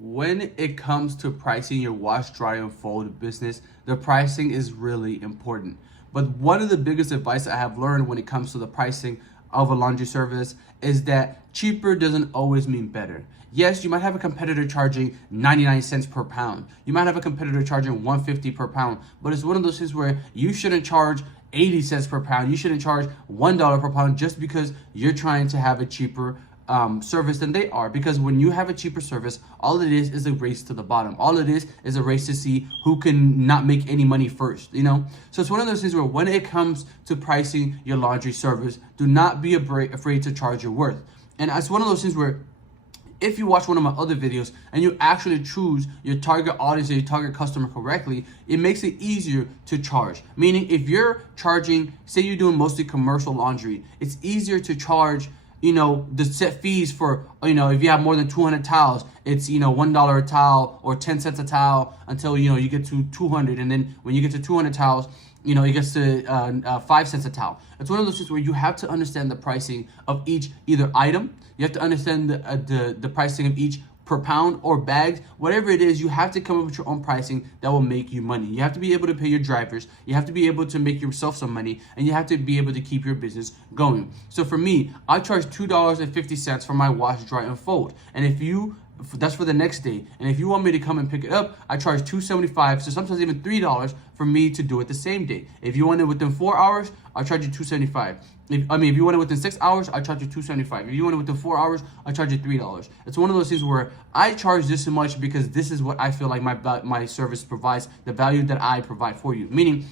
When it comes to pricing your wash, dry, and fold business, the pricing is really important. But one of the biggest advice I have learned when it comes to the pricing of a laundry service is that cheaper doesn't always mean better. Yes, you might have a competitor charging 99 cents per pound. You might have a competitor charging 150 per pound, but it's one of those things where you shouldn't charge 80 cents per pound. You shouldn't charge $1 per pound just because you're trying to have a cheaper service than they are, because when you have a cheaper service, all it is a race to the bottom. All it is a race to see who can not make any money first, you know? So it's one of those things where when it comes to pricing your laundry service, do not be afraid to charge your worth. And it's one of those things where if you watch one of my other videos and you actually choose your target audience or your target customer correctly, it makes it easier to charge. Meaning if you're charging, say you're doing mostly commercial laundry, it's easier to charge, you know, the set fees for, you know, if you have more than 200 towels, it's, you know, $1 a towel or 10 cents a towel until, you know, you get to 200. And then when you get to 200 towels, you know, it gets to 5 cents a towel. It's one of those things where you have to understand the pricing of each either item. You have to understand the pricing of each per pound or bags, whatever it is. You have to come up with your own pricing that will make you money. You have to be able to pay your drivers. You have to be able to make yourself some money, and you have to be able to keep your business going. So for me, I charge $2.50 for my wash, dry, and fold. And that's for the next day. And if you want me to come and pick it up, I charge $2.75, so sometimes even $3 for me to do it the same day. If you want it within 4 hours, I'll charge you $2.75. If you want it within 6 hours, I charge you $2.75. If you want it within 4 hours, I charge you $3. It's one of those things where I charge this much because this is what I feel like my service provides, the value that I provide for you. Meaning,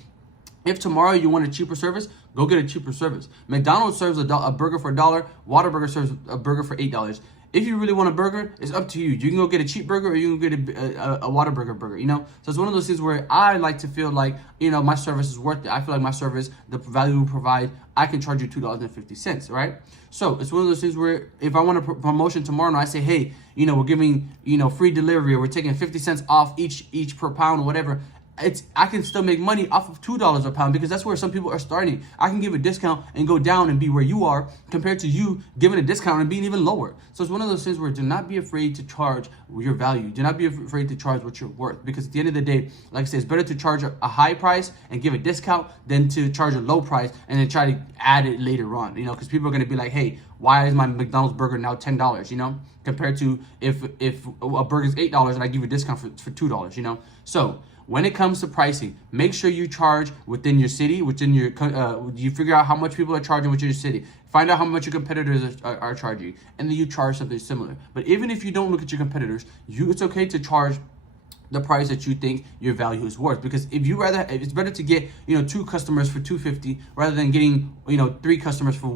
if tomorrow you want a cheaper service, go get a cheaper service. McDonald's serves a burger for $1. Whataburger serves a burger for $8. If you really want a burger, it's up to you. You can go get a cheap burger or you can get a Whataburger burger, you know? So it's one of those things where I like to feel like, you know, my service is worth it. I feel like my service, the value we provide, I can charge you $2.50, right? So it's one of those things where if I want a promotion tomorrow and I say, hey, you know, we're giving, you know, free delivery, or we're taking 50 cents off each per pound or whatever, I can still make money off of $2 a pound, because that's where some people are starting. I can give a discount and go down and be where you are, compared to you giving a discount and being even lower. So it's one of those things where do not be afraid to charge your value. Do not be afraid to charge what you're worth, because at the end of the day, like I said, it's better to charge a high price and give a discount than to charge a low price and then try to add it later on, you know, because people are going to be like, hey, why is my McDonald's burger now $10, you know, compared to if a burger is $8 and I give you a discount for $2, you know. So when it comes to pricing, make sure you charge within your city, within your, you figure out how much people are charging within your city. Find out how much your competitors are charging, and then you charge something similar. But even if you don't look at your competitors, it's okay to charge the price that you think your value is worth, because if it's better to get, you know, 2 customers for $2.50 rather than getting, you know, 3 customers for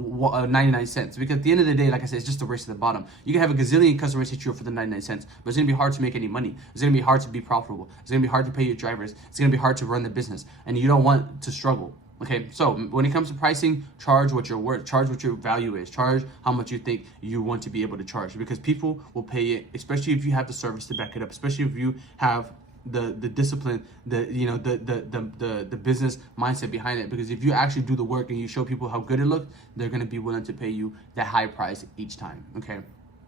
99 cents, because at the end of the day, like I said, it's just a race to the bottom. You can have a gazillion customers hit you up for the 99 cents, but it's gonna be hard to make any money. It's gonna be hard to be profitable. It's gonna be hard to pay your drivers. It's gonna be hard to run the business, and you don't want to struggle. Okay, so when it comes to pricing, charge what you're worth, charge what your value is, charge how much you think you want to be able to charge, because people will pay it, especially if you have the service to back it up, especially if you have the discipline, the business mindset behind it. Because if you actually do the work and you show people how good it looks, they're going to be willing to pay you that high price each time. Okay.